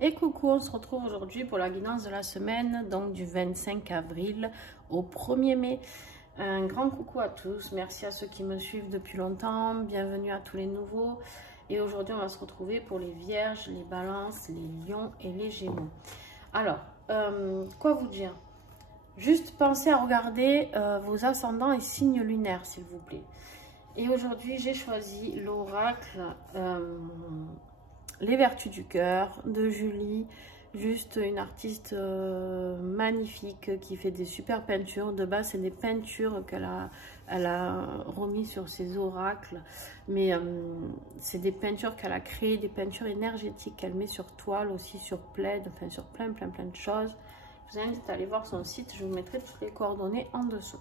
Et coucou, on se retrouve aujourd'hui pour la guidance de la semaine, donc du 25 avril au 1er mai. Un grand coucou à tous, merci à ceux qui me suivent depuis longtemps, bienvenue à tous les nouveaux. Et aujourd'hui, on va se retrouver pour les vierges, les balances, les lions et les gémeaux. Alors, quoi vous dire? Juste pensez à regarder vos ascendants et signes lunaires, s'il vous plaît. Et aujourd'hui, j'ai choisi l'oracle Les Vertus du Cœur de Julie, juste une artiste magnifique qui fait des super peintures. De base, c'est des peintures elle a remis sur ses oracles, mais c'est des peintures qu'elle a créées, des peintures énergétiques qu'elle met sur toile, aussi sur plaid, enfin sur plein de choses. Je vous invite à aller voir son site, je vous mettrai toutes les coordonnées en dessous.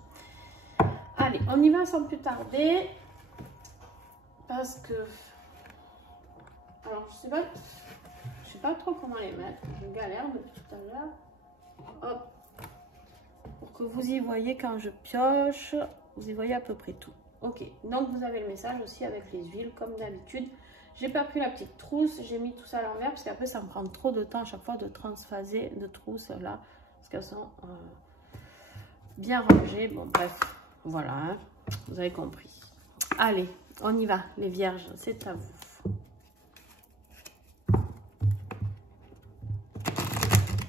Allez, on y va sans plus tarder, parce que... Alors, je sais pas trop comment les mettre. Je galère depuis tout à l'heure. Hop. Pour que vous y voyez quand je pioche, vous y voyez à peu près tout. Ok. Donc, vous avez le message aussi avec les huiles, comme d'habitude. J'ai pas pris la petite trousse. J'ai mis tout ça à l'envers parce qu'après, ça me prend trop de temps à chaque fois de transphaser de trousses là. Parce qu'elles sont bien rangées. Bon, bref. Voilà. Hein. Vous avez compris. Allez, on y va. Les vierges, c'est à vous.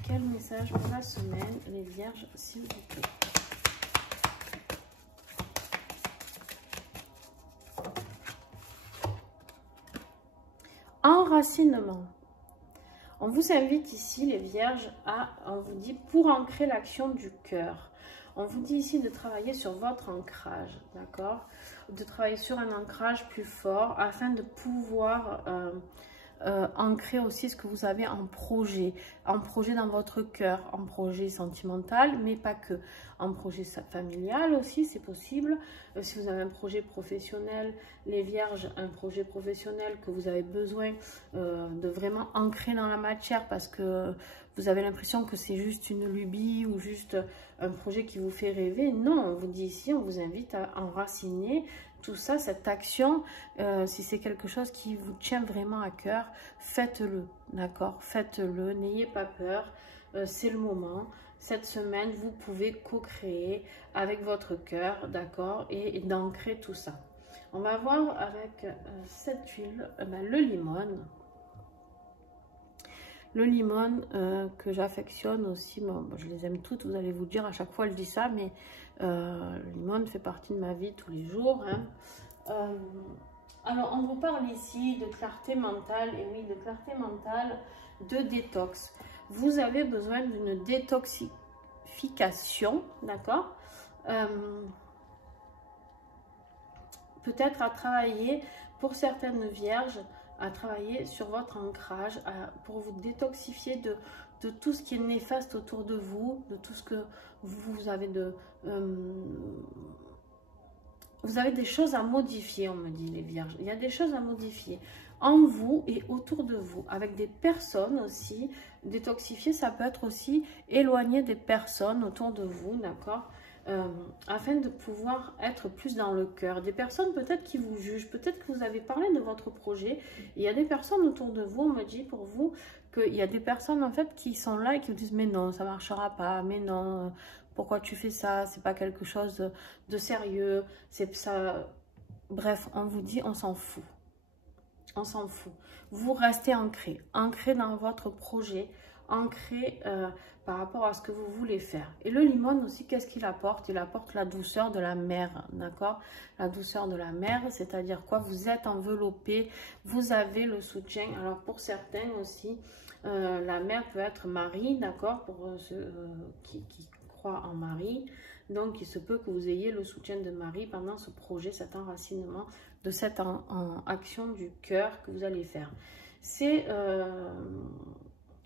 Quel message pour la semaine, les vierges, s'il vous plaît? Enracinement. On vous invite ici, les vierges, on vous dit, pour ancrer l'action du cœur. On vous dit ici de travailler sur votre ancrage, d'accord? De travailler sur un ancrage plus fort afin de pouvoir... ancrer aussi ce que vous avez en projet dans votre cœur, en projet sentimental, mais pas que, en projet familial aussi, c'est possible. Si vous avez un projet professionnel, les vierges, un projet professionnel que vous avez besoin de vraiment ancrer dans la matière parce que vous avez l'impression que c'est juste une lubie ou juste un projet qui vous fait rêver. Non, on vous dit ici, on vous invite à enraciner tout ça, cette action. Si c'est quelque chose qui vous tient vraiment à cœur, faites-le, d'accord? Faites-le, n'ayez pas peur, c'est le moment. Cette semaine, vous pouvez co-créer avec votre cœur, d'accord? Et d'ancrer tout ça. On va voir avec cette huile, le limone. Le limone que j'affectionne aussi, bon, je les aime toutes, vous allez vous dire, à chaque fois je dis ça, mais le limone fait partie de ma vie tous les jours. Hein. Alors, on vous parle ici de clarté mentale, et oui, de clarté mentale, de détox. Vous avez besoin d'une détoxification, d'accord? Peut-être à travailler, pour certaines vierges, à travailler sur votre ancrage, pour vous détoxifier de tout ce qui est néfaste autour de vous, de tout ce que vous avez de... vous avez des choses à modifier, on me dit les vierges. Il y a des choses à modifier en vous et autour de vous, avec des personnes aussi. Détoxifier, ça peut être aussi éloigner des personnes autour de vous, d'accord? Afin de pouvoir être plus dans le cœur. Des personnes peut-être qui vous jugent, peut-être que vous avez parlé de votre projet. Il y a des personnes autour de vous, on me dit pour vous, qu'il y a des personnes en fait qui sont là et qui vous disent mais non, ça marchera pas, mais non, pourquoi tu fais ça, c'est pas quelque chose de sérieux, c'est ça. Bref, on vous dit on s'en fout. On s'en fout. Vous restez ancré dans votre projet, ancré par rapport à ce que vous voulez faire. Et le limon aussi, qu'est-ce qu'il apporte? Il apporte la douceur de la mer, d'accord? La douceur de la mer, c'est-à-dire quoi? Vous êtes enveloppé, vous avez le soutien. Alors pour certains aussi, la mer peut être Marie, d'accord? Pour ceux qui croient en Marie. Donc il se peut que vous ayez le soutien de Marie pendant ce projet, cet enracinement, de cette action du cœur que vous allez faire. C'est...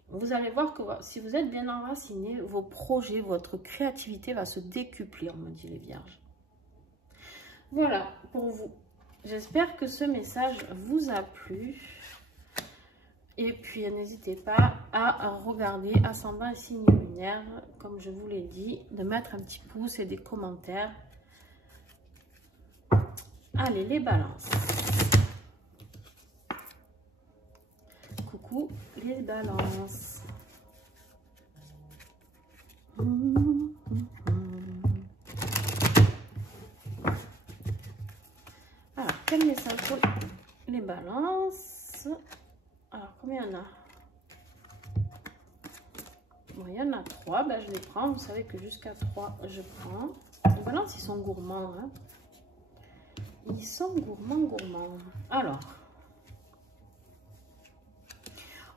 vous allez voir que si vous êtes bien enraciné, vos projets, votre créativité va se décupler, on me dit les vierges. Voilà pour vous. J'espère que ce message vous a plu. Et puis n'hésitez pas à regarder ascendant et signe lunaire, comme je vous l'ai dit, de mettre un petit pouce et des commentaires. Allez, les balances. coup les balances. Alors, quel message pour les balances? Alors, combien il y en a? Bon, il y en a 3, ben, je les prends. Vous savez que jusqu'à 3, je prends. Les balances, ils sont gourmands. Hein. Ils sont gourmands. Alors,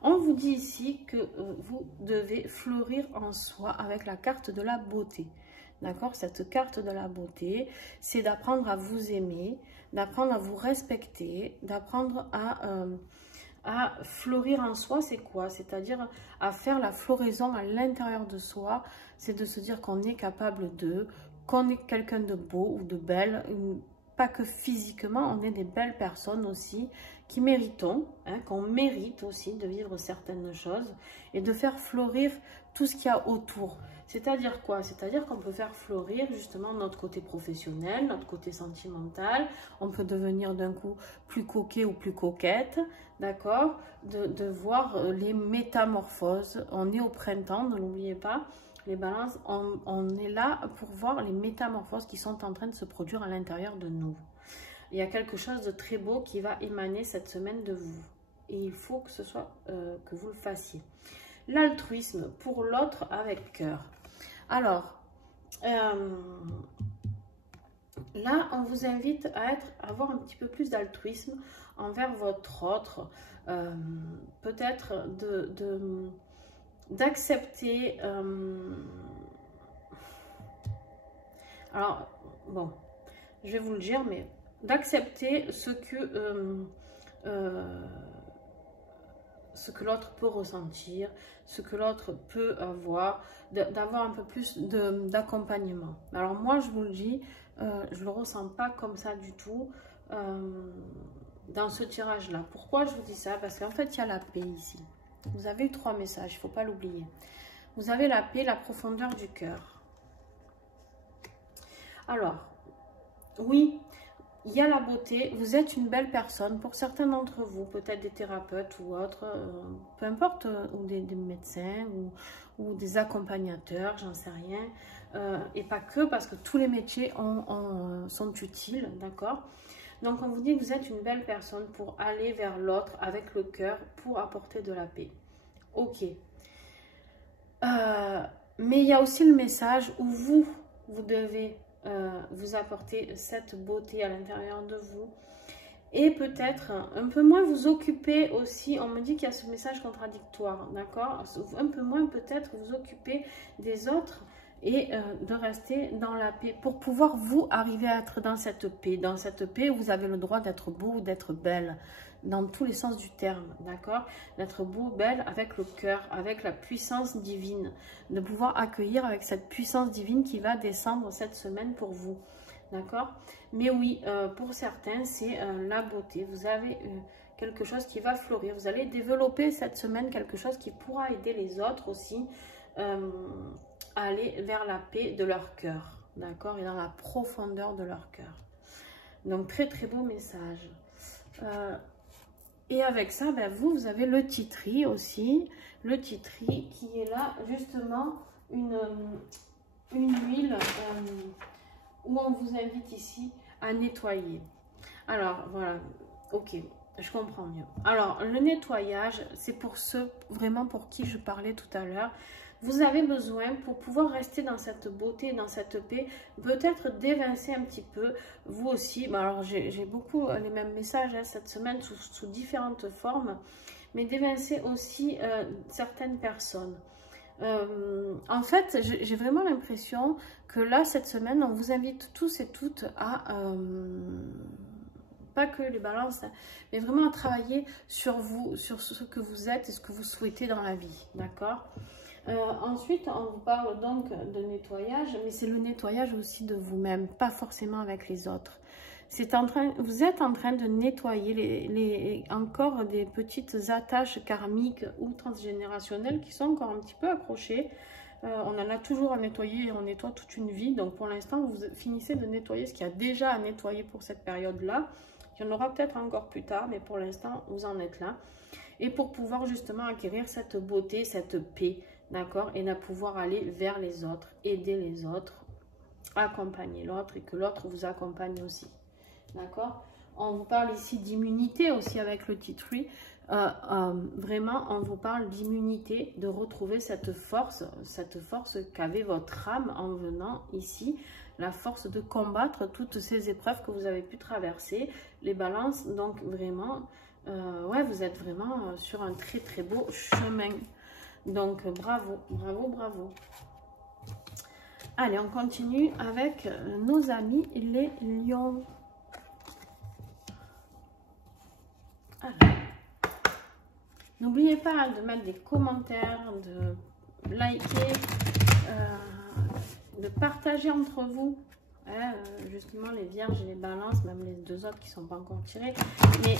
on vous dit ici que vous devez fleurir en soi avec la carte de la beauté. D'accord? Cette carte de la beauté, c'est d'apprendre à vous aimer, d'apprendre à vous respecter, d'apprendre à fleurir en soi. C'est quoi? C'est-à-dire à faire la floraison à l'intérieur de soi. C'est de se dire qu'on est capable qu'on est quelqu'un de beau ou de belle, pas que physiquement, on est des belles personnes aussi, qui méritons, hein, qu'on mérite aussi de vivre certaines choses et de faire fleurir tout ce qu'il y a autour. C'est-à-dire quoi? C'est-à-dire qu'on peut faire fleurir justement notre côté professionnel, notre côté sentimental. On peut devenir d'un coup plus coquet ou plus coquette, d'accord? De voir les métamorphoses. On est au printemps, ne l'oubliez pas. Les balances, on est là pour voir les métamorphoses qui sont en train de se produire à l'intérieur de nous. Il y a quelque chose de très beau qui va émaner cette semaine de vous. Et il faut que ce soit que vous le fassiez. L'altruisme pour l'autre avec cœur. Alors, là, on vous invite à avoir un petit peu plus d'altruisme envers votre autre. Peut-être d'accepter... alors, bon, je vais vous le dire, mais d'accepter ce que l'autre peut ressentir, ce que l'autre peut avoir, d'avoir un peu plus d'accompagnement. Alors moi, je vous le dis, je ne le ressens pas comme ça du tout dans ce tirage-là. Pourquoi je vous dis ça? Parce qu'en fait, il y a la paix ici. Vous avez eu 3 messages, il ne faut pas l'oublier. Vous avez la paix, la profondeur du cœur. Alors, oui, il y a la beauté, vous êtes une belle personne. Pour certains d'entre vous, peut-être des thérapeutes ou autres, peu importe, ou des médecins ou des accompagnateurs, j'en sais rien. Et pas que, parce que tous les métiers sont utiles, d'accord? Donc, on vous dit que vous êtes une belle personne pour aller vers l'autre avec le cœur, pour apporter de la paix. Ok. Mais il y a aussi le message où vous devez vous apporter cette beauté à l'intérieur de vous. Et peut-être un peu moins vous occuper aussi, on me dit qu'il y a ce message contradictoire, d'accord? Un peu moins peut-être vous occuper des autres et de rester dans la paix pour pouvoir vous arriver à être dans cette paix où vous avez le droit d'être beau ou d'être belle, dans tous les sens du terme, d'accord? D'être beau, belle avec le cœur, avec la puissance divine, de pouvoir accueillir avec cette puissance divine qui va descendre cette semaine pour vous, d'accord? Mais oui, pour certains, c'est la beauté. Vous avez quelque chose qui va fleurir. Vous allez développer cette semaine quelque chose qui pourra aider les autres aussi à aller vers la paix de leur cœur, d'accord? Et dans la profondeur de leur cœur. Donc, très, très beau message. Et avec ça, ben vous avez le titri aussi. Le titri qui est là, justement, une huile où on vous invite ici à nettoyer. Alors, voilà, ok, je comprends mieux. Alors, le nettoyage, c'est pour ceux vraiment pour qui je parlais tout à l'heure. Vous avez besoin, pour pouvoir rester dans cette beauté, dans cette paix, peut-être d'évincer un petit peu, vous aussi. Bon, alors, j'ai beaucoup les mêmes messages hein, cette semaine sous différentes formes, mais d'évincer aussi certaines personnes. En fait, j'ai vraiment l'impression que là, cette semaine, on vous invite tous et toutes à... pas que les balances, hein, mais vraiment à travailler sur vous, sur ce que vous êtes et ce que vous souhaitez dans la vie, d'accord? Ensuite, on vous parle donc de nettoyage, mais c'est le nettoyage aussi de vous-même, pas forcément avec les autres. Vous êtes en train de nettoyer encore des petites attaches karmiques ou transgénérationnelles qui sont encore un petit peu accrochées. On en a toujours à nettoyer et on nettoie toute une vie. Donc pour l'instant, vous finissez de nettoyer ce qu'il y a déjà à nettoyer pour cette période-là. Il y en aura peut-être encore plus tard, mais pour l'instant, vous en êtes là. et pour pouvoir justement acquérir cette beauté, cette paix, d'accord, et de pouvoir aller vers les autres, aider les autres, accompagner l'autre et que l'autre vous accompagne aussi, d'accord. On vous parle ici d'immunité aussi avec le titre 8. Vraiment, on vous parle d'immunité, de retrouver cette force qu'avait votre âme en venant ici, la force de combattre toutes ces épreuves que vous avez pu traverser, les balances. Donc vraiment, ouais, vous êtes vraiment sur un très très beau chemin. Donc bravo, bravo, bravo. Allez, on continue avec nos amis les lions. N'oubliez pas de mettre des commentaires, de liker, de partager entre vous. Justement, les vierges et les balances, même les deux autres qui ne sont pas encore tirés. Mais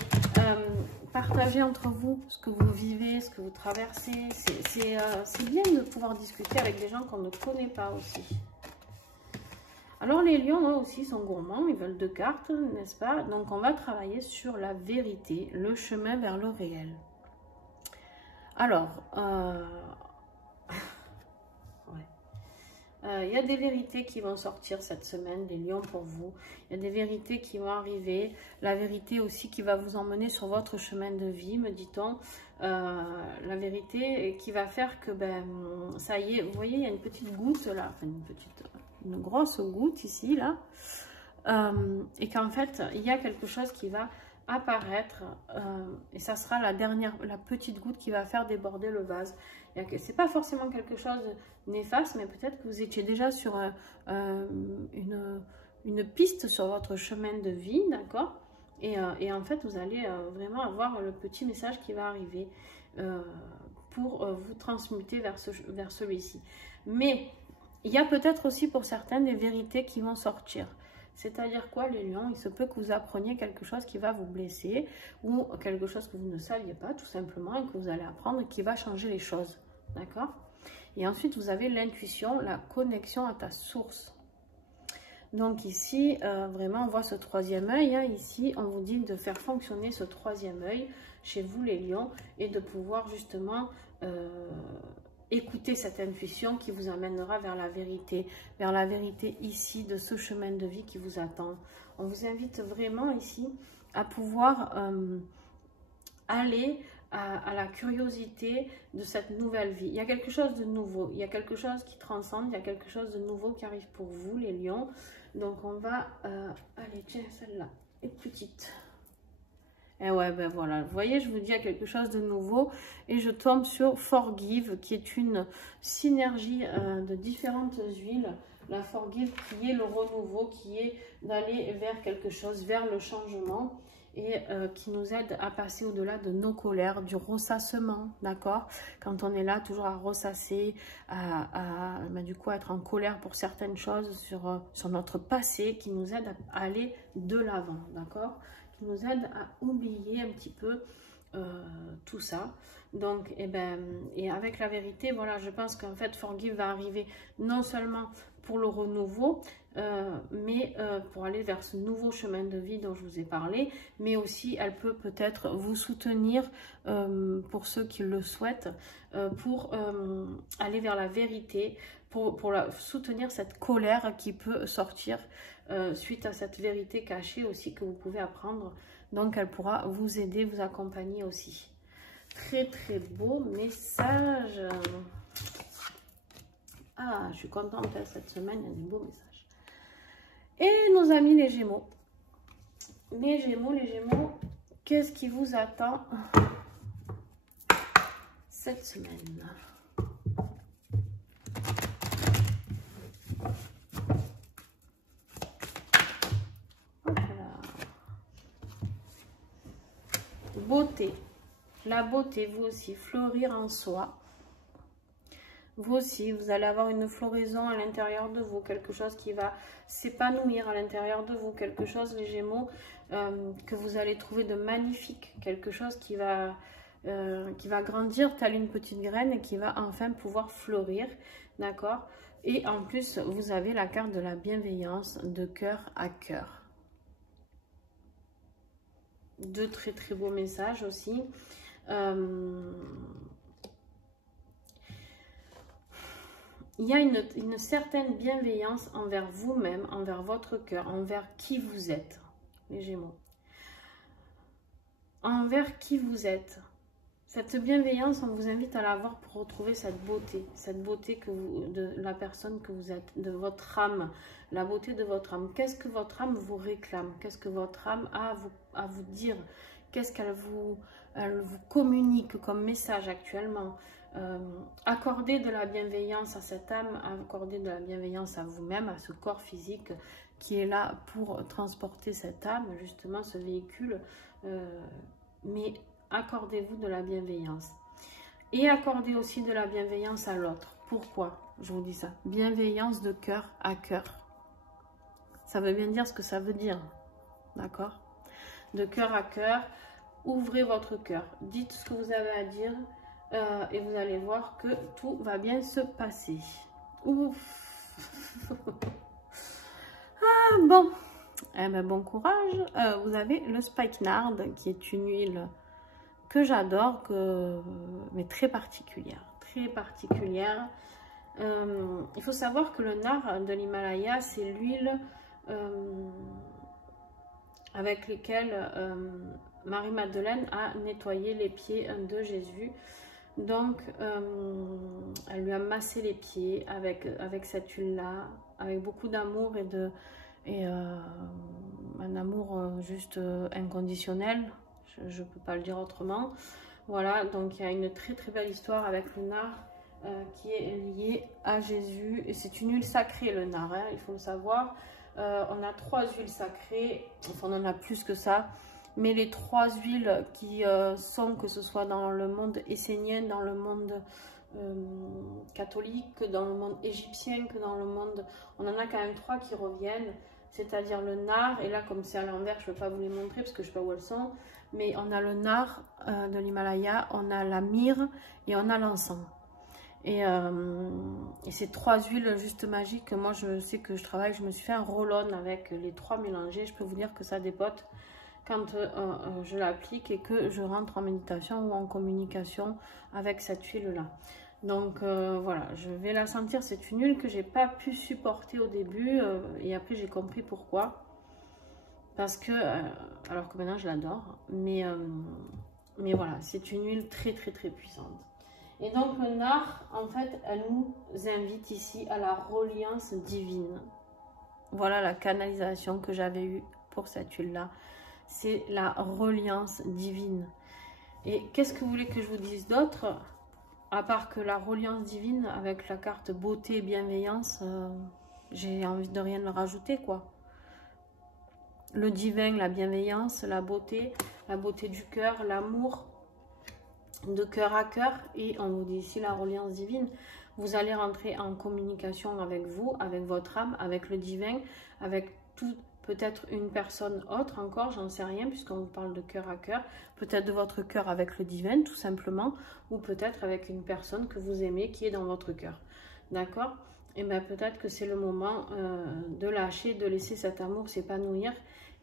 partagez entre vous ce que vous vivez, ce que vous traversez. C'est bien de pouvoir discuter avec des gens qu'on ne connaît pas aussi. Alors les lions, eux aussi, sont gourmands, ils veulent 2 cartes, n'est-ce pas? Donc on va travailler sur la vérité, le chemin vers le réel. Alors, il y a des vérités qui vont sortir cette semaine, les lions, pour vous. Il y a des vérités qui vont arriver, la vérité aussi qui va vous emmener sur votre chemin de vie, me dit-on. La vérité qui va faire que, ben, ça y est, vous voyez, il y a une petite goutte là, enfin une grosse goutte ici, là, et qu'en fait, il y a quelque chose qui va apparaître, et ça sera la petite goutte qui va faire déborder le vase. C'est pas forcément quelque chose de néfaste, mais peut-être que vous étiez déjà sur une piste sur votre chemin de vie, d'accord, et en fait, vous allez vraiment avoir le petit message qui va arriver pour vous transmuter vers celui-ci. Mais il y a peut-être aussi pour certaines des vérités qui vont sortir. C'est-à-dire quoi, les lions? Il se peut que vous appreniez quelque chose qui va vous blesser ou quelque chose que vous ne saviez pas, tout simplement, et que vous allez apprendre et qui va changer les choses. D'accord? Et ensuite, vous avez l'intuition, la connexion à ta source. Donc ici, vraiment, on voit ce 3e œil. Hein. Ici, on vous dit de faire fonctionner ce 3e œil chez vous, les lions, et de pouvoir justement écoutez cette intuition qui vous amènera vers la vérité ici de ce chemin de vie qui vous attend. On vous invite vraiment ici à pouvoir aller à la curiosité de cette nouvelle vie. Il y a quelque chose de nouveau, il y a quelque chose qui transcende, il y a quelque chose de nouveau qui arrive pour vous, les lions. Donc on va, allez, tiens, celle-là est petite. Et ouais, ben voilà, vous voyez, je vous dis, il y a quelque chose de nouveau et je tombe sur Forgive, qui est une synergie de différentes huiles. La Forgive qui est le renouveau, qui est d'aller vers quelque chose, vers le changement et qui nous aide à passer au-delà de nos colères, du ressassement, d'accord? Quand on est là, toujours à ressasser, du coup, à être en colère pour certaines choses sur notre passé, qui nous aide à aller de l'avant, d'accord? Qui nous aide à oublier un petit peu tout ça. Donc, et avec la vérité, voilà, je pense qu'en fait, Forgive va arriver non seulement pour le renouveau, mais pour aller vers ce nouveau chemin de vie dont je vous ai parlé, mais aussi elle peut peut-être vous soutenir pour ceux qui le souhaitent, pour aller vers la vérité, pour soutenir cette colère qui peut sortir suite à cette vérité cachée aussi que vous pouvez apprendre. Donc elle pourra vous aider, vous accompagner aussi. Très très beau message. Ah, je suis contente cette semaine, il y a des beaux messages. Et nos amis les Gémeaux. Les Gémeaux, qu'est-ce qui vous attend cette semaine? Beauté, la beauté, vous aussi, fleurir en soi. Vous aussi, vous allez avoir une floraison à l'intérieur de vous, quelque chose qui va s'épanouir à l'intérieur de vous, quelque chose, les Gémeaux, que vous allez trouver de magnifique, quelque chose qui va grandir telle une petite graine et qui va enfin pouvoir fleurir, d'accord? Et en plus, vous avez la carte de la bienveillance de cœur à cœur. Deux très très beaux messages aussi. Il y a une certaine bienveillance envers vous-même, envers votre cœur, envers qui vous êtes, les Gémeaux. Envers qui vous êtes. Cette bienveillance, on vous invite à l'avoir pour retrouver cette beauté que de la personne que vous êtes, de votre âme, la beauté de votre âme. Qu'est-ce que votre âme vous réclame? Qu'est-ce que votre âme a à vous dire? Qu'est-ce qu'elle vous communique comme message actuellement? Accordez de la bienveillance à cette âme, accordez de la bienveillance à vous-même, à ce corps physique qui est là pour transporter cette âme, justement ce véhicule, mais accordez-vous de la bienveillance. Et accordez aussi de la bienveillance à l'autre. Pourquoi je vous dis ça? Bienveillance de cœur à cœur. Ça veut bien dire ce que ça veut dire, d'accord? De cœur à cœur, ouvrez votre cœur, dites ce que vous avez à dire, et vous allez voir que tout va bien se passer. Ouf. Ah, bon. Eh ben, bon courage. Vous avez le spikenard, qui est une huile que j'adore, mais très particulière. Très particulière. Il faut savoir que le nard de l'Himalaya, c'est l'huile avec lesquelles Marie-Madeleine a nettoyé les pieds de Jésus. Donc, elle lui a massé les pieds avec cette huile-là, avec beaucoup d'amour et un amour juste inconditionnel. Je ne peux pas le dire autrement. Voilà, donc il y a une très très belle histoire avec le nard qui est liée à Jésus. Et c'est une huile sacrée, le nard, hein, il faut le savoir. On a 3 huiles sacrées, enfin on en a plus que ça. Mais les 3 huiles qui sont, que ce soit dans le monde essénien, dans le monde catholique, dans le monde égyptien, que dans le monde... On en a quand même 3 qui reviennent, c'est-à-dire le nard, et là comme c'est à l'envers, je ne peux pas vous les montrer parce que je ne sais pas où elles sont, mais on a le nard de l'Himalaya, on a la myrrhe et on a l'encens. Et ces 3 huiles juste magiques, moi je sais que je travaille, je me suis fait un roll-on avec les 3 mélangés, je peux vous dire que ça dépote quand je l'applique et que je rentre en méditation ou en communication avec cette huile-là. Donc voilà, je vais la sentir. C'est une huile que j'ai pas pu supporter au début et après j'ai compris pourquoi. Parce que, alors que maintenant je l'adore, mais voilà, c'est une huile très très très puissante. Et donc le nard, en fait, elle nous invite ici à la reliance divine. Voilà la canalisation que j'avais eue pour cette huile-là. C'est la reliance divine. Et qu'est-ce que vous voulez que je vous dise d'autre? À part que la reliance divine avec la carte beauté et bienveillance, j'ai envie de rien rajouter, quoi. Le divin, la bienveillance, la beauté du cœur, l'amour de cœur à cœur. Et on vous dit ici la reliance divine. Vous allez rentrer en communication avec vous, avec votre âme, avec le divin, avec tout. Peut-être une personne autre encore, j'en sais rien, puisqu'on vous parle de cœur à cœur. Peut-être de votre cœur avec le divin, tout simplement. Ou peut-être avec une personne que vous aimez, qui est dans votre cœur. D'accord? Et bien peut-être que c'est le moment de lâcher, de laisser cet amour s'épanouir.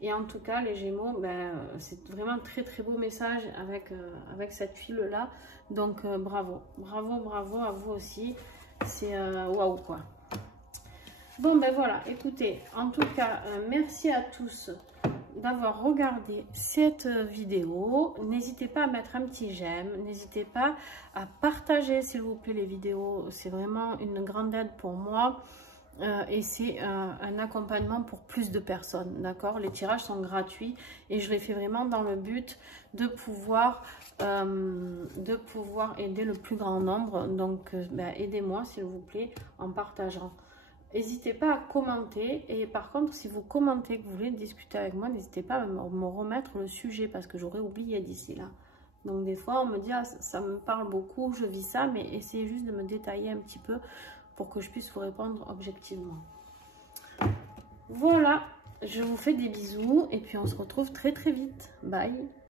Et en tout cas, les Gémeaux, ben, c'est vraiment un très très beau message avec cette huile-là. Donc bravo. Bravo, bravo à vous aussi. C'est waouh, quoi. Bon ben voilà, écoutez, en tout cas, merci à tous d'avoir regardé cette vidéo. N'hésitez pas à mettre un petit j'aime, n'hésitez pas à partager s'il vous plaît les vidéos, c'est vraiment une grande aide pour moi et c'est un accompagnement pour plus de personnes, d'accord? Les tirages sont gratuits et je les fais vraiment dans le but de pouvoir aider le plus grand nombre, donc ben, aidez-moi s'il vous plaît en partageant. N'hésitez pas à commenter et par contre si vous commentez que vous voulez discuter avec moi, n'hésitez pas à me remettre le sujet parce que j'aurais oublié d'ici là. Donc des fois on me dit ah, ça me parle beaucoup, je vis ça, mais essayez juste de me détailler un petit peu pour que je puisse vous répondre objectivement. Voilà, je vous fais des bisous et puis on se retrouve très très vite. Bye.